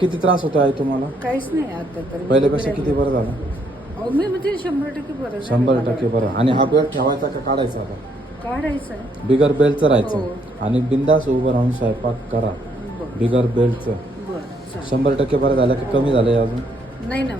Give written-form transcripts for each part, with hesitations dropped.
किती त्रास होतो आहे तुम्हाला? काहीच नाही आता तर. पहिल्यापेक्षा किती बरं झालं? अहो मी म्हणते 100% बरं झालं 100% बरं. आणि हा बेल्ट ठेवायचा का काढायचा आता? काढायचं आहे. बिगर बेल्टचं राहायचं हो. आणि बिंदास उभं राहून स्वयंपाक करा बरं बिगर बेल्टचं. बरं 100% बरं झालं की कमी झालंय अजून? नाही ना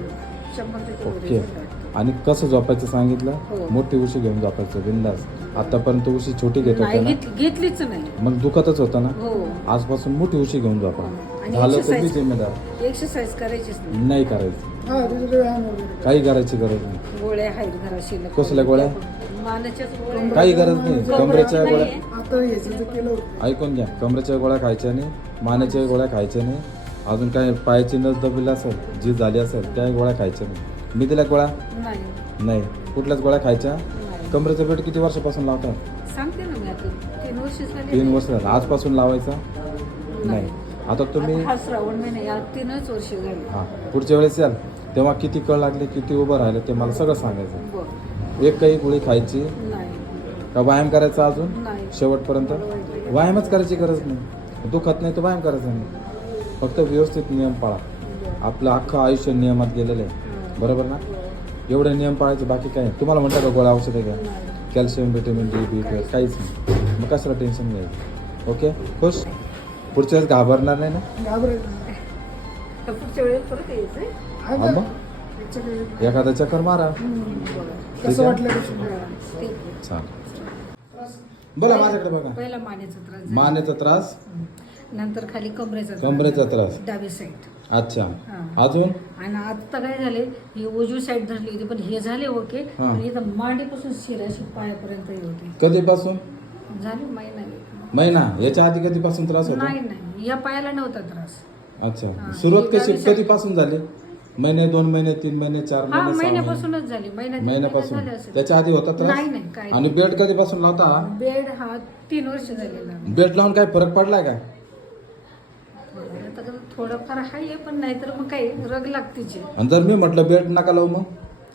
100% बरं ओके. झालं. आणि कसं झोपायचं सांगितलं? हो. मोठी उशी घेऊन झोपायचं बिंदास. आतापर्यंत उशी छोटी घेत नाही होते ना, घेतलीच नाही. मग दुखतच होतं ना. हो आजपासून मोठी उशी घेऊन झोपा. आणि झालं तर exercise- मी जिम्मेदार. एक्सरसाइज करायचीच नाही. नाही करायचं, काही करायची गरज नाही. गोळ्या आहेत घराशी. कसल्या गोळ्या? मानाच्याच गोळ्या. काही गरज नाही. कमरेच्या गोळ्या नाहीये. ऐकून घ्या, कमरेच्या गोळ्या खायच्या नाही, मानेच्या गोळ्या खायच्या नाही, अजून काय पायाची नस दबलेली असेल, जी झाली असेल त्या गोळ्या खायच्या नाही. मी दिल्या गोळ्या नाही नाही. कुठल्याच गोळ्या खायच्या? नाही. कमरेचं बेल्ट किती वर्षापासून लावतात? सांगते ना मी आता 3 वर्ष झाली. 3 वर्ष झालं. आजपासून लावायचा नाही. आता तुम्ही हा श्रावण महिना या 3च वर्ष झाली. हां पुढच्या वेळेस याल तेव्हा किती कळ लागले, किती उभं राहिले ते मला सगळं सांगायचं. बरं. एक काही गोळी खायची नाही का व्यायाम करायचा अजून नाही. शेवटपर्यंत? व्यायामच करायची गरज नाही. दुखत नाही तर व्यायाम करायचा नाही. फक्त व्यवस्थित नियम पाळा. आपलं अख्खं आयुष्य नियमात गेलेलं आहे, बरोबर ना? एवढे नियम पाळायचे, बाकी काय. तुम्हाला म्हणता का गोळ्या औषधं घ्या, कॅल्शियम व्हिटॅमिन डी बी काहीच नाही. मग कशाला टेन्शन घ्यायचं? ओके, खुश? पुढच्या वेळेस घाबरणार नाही ना? पुढच्या वेळेस परत यायचंय. हा मग एखादा चक्कर मारा. कसं वाटलं? चालेल. बोला, माझ्याकडे बघा. पहिला मानेचा त्रास झाला. मानेचा त्रास, नंतर खाली कमरेचा कमरेचा त्रास. डावी साईड. अच्छा, हा. अजून? आणि आता काय झाले, ही उजवी साईड धरली होती पण हे झाले ओके. हा. पण इथं मांडीपासून शिराशी पायापर्यंत हे होते. कधीपासून? झाले महिना. महिना? याच्या आधी कधीपासून त्रास होता? नाही नाही या पायाला नव्हता त्रास. अच्छा, हा. सुरुवात ही कशी डावी side. कधीपासून झाली? महिने, 2 महिने, 3 महिने, 4 हा महिने, 6 महिने? महिन्यापासूनच झाली. महिन्यापासून. झाले असेल. त्याच्या आधी होता त्रास? नाही नाही काय आणि बेल्ट कधीपासून लावता? बेड हा 3 वर्ष झालेला. बेल्ट लावून काय फरक पडलाय का? आता थोडंफार आहे पण नाही तर मग काही रग लागतीचे. आणि जर मी म्हटलं बेल्ट नका लावू मग?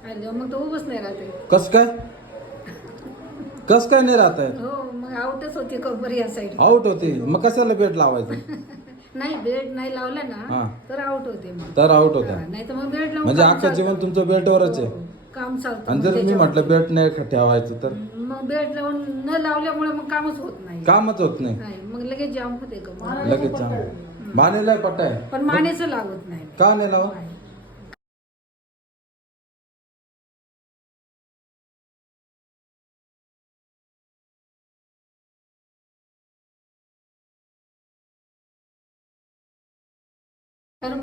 आणि मग तो उभंच नाही राहते. कस काय? कस काय नाही राहत आहे? हो मग आउटच होती कबर या साईड. आउट होते, मग कशाला बेल्ट लावायचं? नाही बेल्ट नाही लावला हा. ना तर आउट होते मग. तर आउट होता. नाही तर मग बेल्ट लावून म्हणजे काम अख्खं चालतं. जीवन तुमचं बेल्टवरच आहे. हो, काम चालतं. आणि मग जर मी त्याच्यावर. म्हटलं बेल्ट नाही ठेवायचं तर मग बेल्ट लावून न लावल्यामुळे मग कामच होत नाही. कामच होत नाही. नाही मग लगेच जाम होते कमर. लगेच चांगलं. मानेला पट्टा आहे पण मानेचं लावत नाही. का नाही लावा?